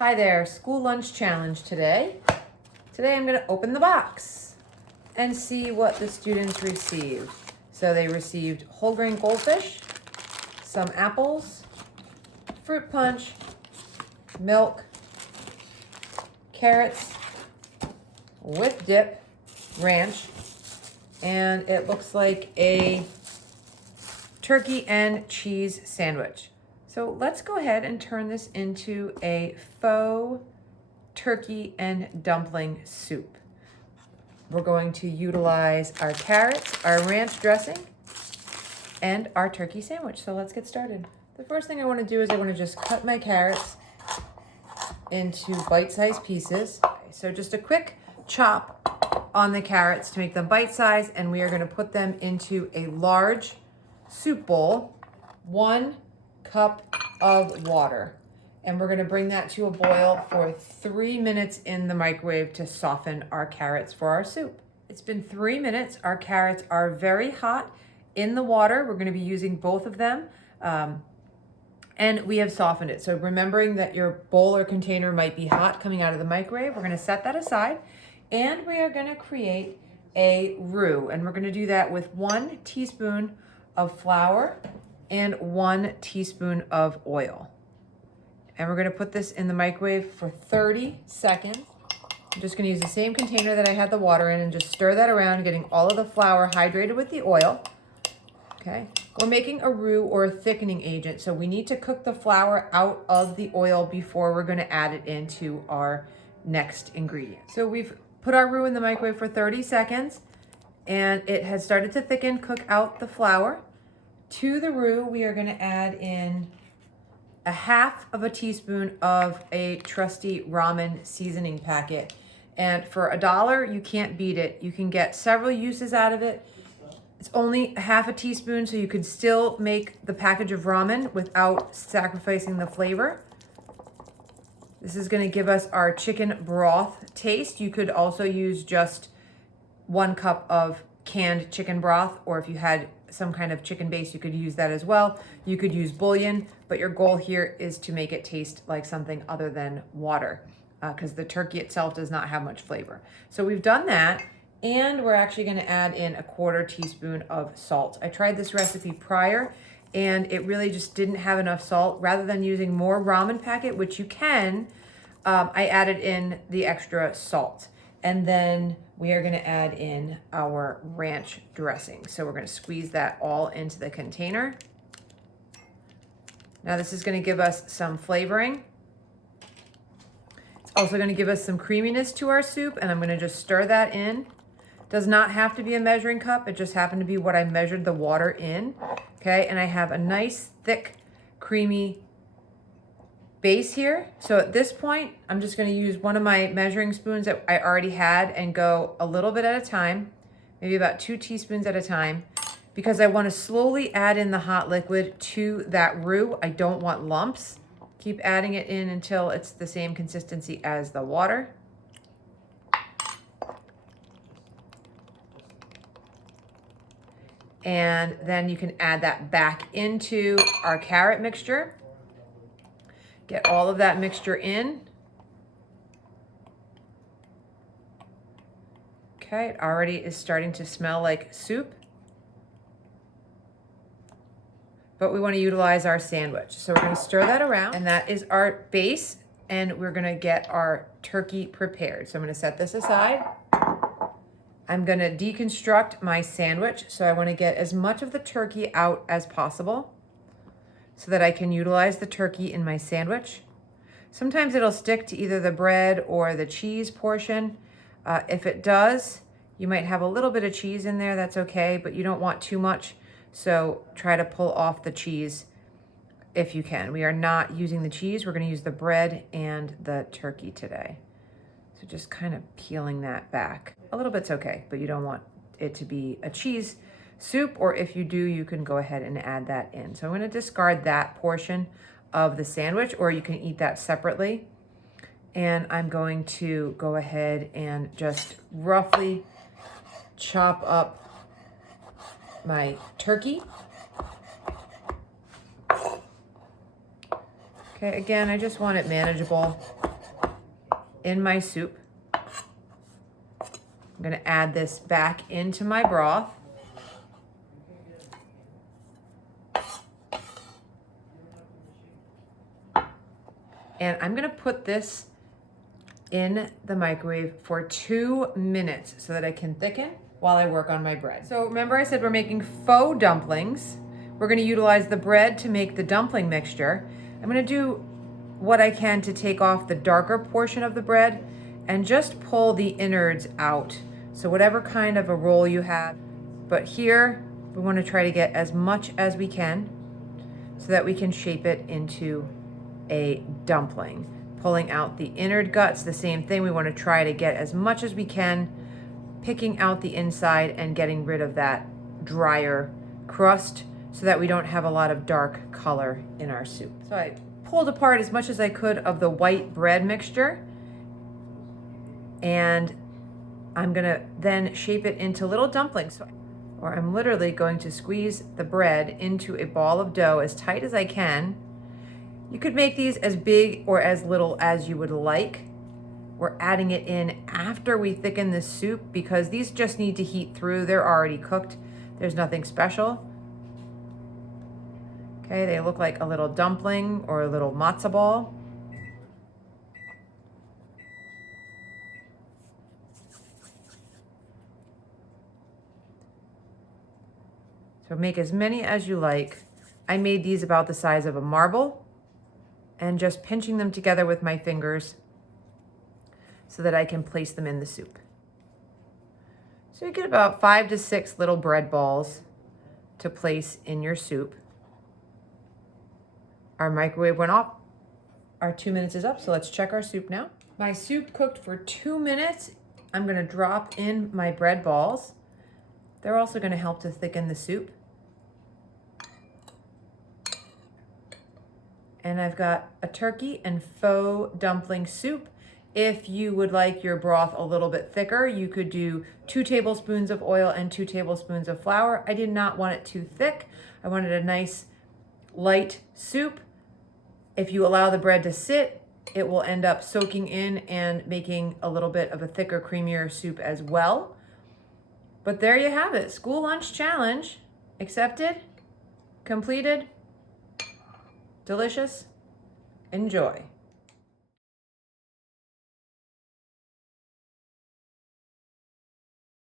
Hi there, school lunch challenge today. Today I'm going to open the box and see what the students received. So they received whole grain goldfish, some apples, fruit punch, milk, carrots with dip, ranch, and it looks like a turkey and cheese sandwich. So let's go ahead and turn this into a faux turkey and dumpling soup. We're going to utilize our carrots, our ranch dressing, and our turkey sandwich. So let's get started. The first thing I want to do is I want to just cut my carrots into bite-sized pieces. So just a quick chop on the carrots to make them bite-sized, and we are going to put them into a large soup bowl, 1 cup of water. And we're going to bring that to a boil for 3 minutes in the microwave to soften our carrots for our soup. It's been 3 minutes. Our carrots are very hot in the water. We're going to be using both of them. And we have softened it. So remembering that your bowl or container might be hot coming out of the microwave, we're going to set that aside. And we are going to create a roux. And we're going to do that with 1 teaspoon of flour and 1 teaspoon of oil. And we're gonna put this in the microwave for 30 seconds. I'm just gonna use the same container that I had the water in and just stir that around, getting all of the flour hydrated with the oil. Okay, we're making a roux or a thickening agent, so we need to cook the flour out of the oil before we're gonna add it into our next ingredient. So we've put our roux in the microwave for 30 seconds and it has started to thicken, cook out the flour. To the roux, we are gonna add in 1/2 teaspoon of a trusty ramen seasoning packet. And for $1, you can't beat it. You can get several uses out of it. It's only 1/2 teaspoon, so you could still make the package of ramen without sacrificing the flavor. This is gonna give us our chicken broth taste. You could also use just 1 cup of canned chicken broth, or if you had some kind of chicken base, you could use that as well. You could use bouillon, but your goal here is to make it taste like something other than water, because the turkey itself does not have much flavor. So we've done that, and we're actually gonna add in 1/4 teaspoon of salt. I tried this recipe prior, and it really just didn't have enough salt. Rather than using more ramen packet, which you can, I added in the extra salt. And then we are gonna add in our ranch dressing. So we're gonna squeeze that all into the container. Now this is gonna give us some flavoring. It's also gonna give us some creaminess to our soup, and I'm gonna just stir that in. Does not have to be a measuring cup. It just happened to be what I measured the water in. Okay, and I have a nice, thick, creamy base here. So at this point, I'm just gonna use one of my measuring spoons that I already had and go a little bit at a time, maybe about 2 teaspoons at a time, because I wanna slowly add in the hot liquid to that roux. I don't want lumps. Keep adding it in until it's the same consistency as the water. And then you can add that back into our carrot mixture. Get all of that mixture in. Okay, it already is starting to smell like soup. But we want to utilize our sandwich. So we're going to stir that around, and that is our base, and we're going to get our turkey prepared. So I'm going to set this aside. I'm going to deconstruct my sandwich. So I want to get as much of the turkey out as possible so that I can utilize the turkey in my sandwich. Sometimes it'll stick to either the bread or the cheese portion. If it does, you might have a little bit of cheese in there, that's okay, but you don't want too much. So try to pull off the cheese if you can. We are not using the cheese, we're gonna use the bread and the turkey today. So just kind of peeling that back. A little bit's okay, but you don't want it to be a cheese soup, or if you do, you can go ahead and add that in. So I'm gonna discard that portion of the sandwich, or you can eat that separately. And I'm going to go ahead and just roughly chop up my turkey. Okay, again, I just want it manageable. in my soup. I'm gonna add this back into my broth. And I'm gonna put this in the microwave for 2 minutes so that I can thicken while I work on my bread. So remember I said we're making faux dumplings. We're gonna utilize the bread to make the dumpling mixture. I'm gonna do what I can to take off the darker portion of the bread and just pull the innards out. So whatever kind of a roll you have, but here we wanna try to get as much as we can so that we can shape it into a dumpling. Pulling out the innard guts, the same thing. We want to try to get as much as we can, picking out the inside and getting rid of that drier crust so that we don't have a lot of dark color in our soup. So I pulled apart as much as I could of the white bread mixture, and I'm gonna then shape it into little dumplings. Or I'm literally going to squeeze the bread into a ball of dough as tight as I can. You could make these as big or as little as you would like. We're adding it in after we thicken the soup because these just need to heat through. They're already cooked. There's nothing special. Okay, they look like a little dumpling or a little matzo ball. So make as many as you like. I made these about the size of a marble, and just pinching them together with my fingers so that I can place them in the soup. So you get about 5 to 6 little bread balls to place in your soup. Our microwave went off. Our 2 minutes is up, so let's check our soup now. My soup cooked for 2 minutes. I'm gonna drop in my bread balls. They're also gonna help to thicken the soup. And I've got a turkey and faux dumpling soup. If you would like your broth a little bit thicker, you could do 2 tablespoons of oil and 2 tablespoons of flour. I did not want it too thick. I wanted a nice light soup. If you allow the bread to sit, it will end up soaking in and making a little bit of a thicker, creamier soup as well. But there you have it. School lunch challenge accepted, completed. Delicious. Enjoy.